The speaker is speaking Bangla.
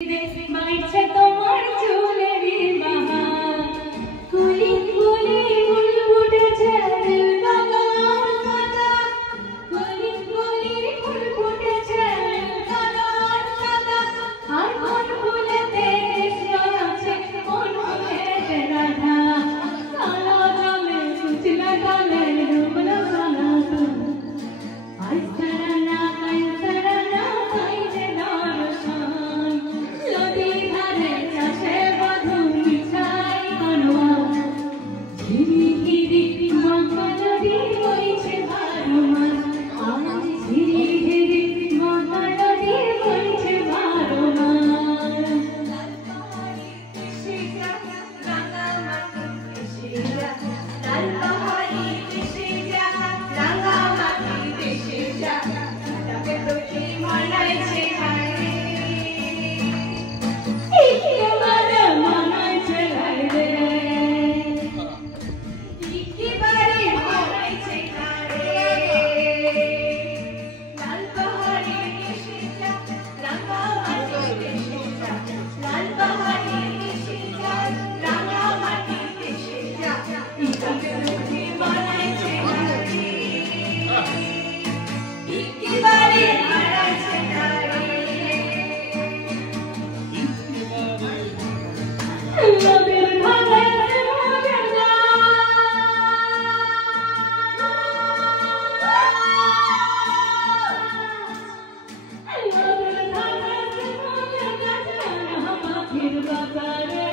বাইছে তোমার চুলেরই বাহার কুলি কুলি ফুল ফুটেছে কালার সাদা কুলি কুলি ফুল ফুটেছে কালার সাদা আর কোন ফুলেতে আছে কোন ফুলেতে রাধা কালো জলে কুচলা গালে ডুবলো কালা আইসরানা কাইসরানা কাইজে দর্শন নদী ধারে চাষে বধূ মিঠাই কানোয়া ঝিরি ঝিরি মাখা নদী বইছে বারো মাস আজ ঝিরি ঝিরি মাখা নদী বইছে বারো মাস লাল পাহাড়ি পিসিরা রাঙামাটি পিসিরা তাকে তোকে মানাইছে হায়রে একেবারে মানাইছে হায়রে একেবারে মানাইছে হায়রে লাল পাহাড়ি পিসিরা রাঙামাটি পিসিরা লাল পাহাড়ি পিসিরা রাঙামাটি পিসিরা তাকে তোকে মানাইছে হায়রে একেবারে মানাইছে হায়রে নদীর ধারে মোদের গাছ নদীর ধারে মোদের গাছ পাখির বাসারে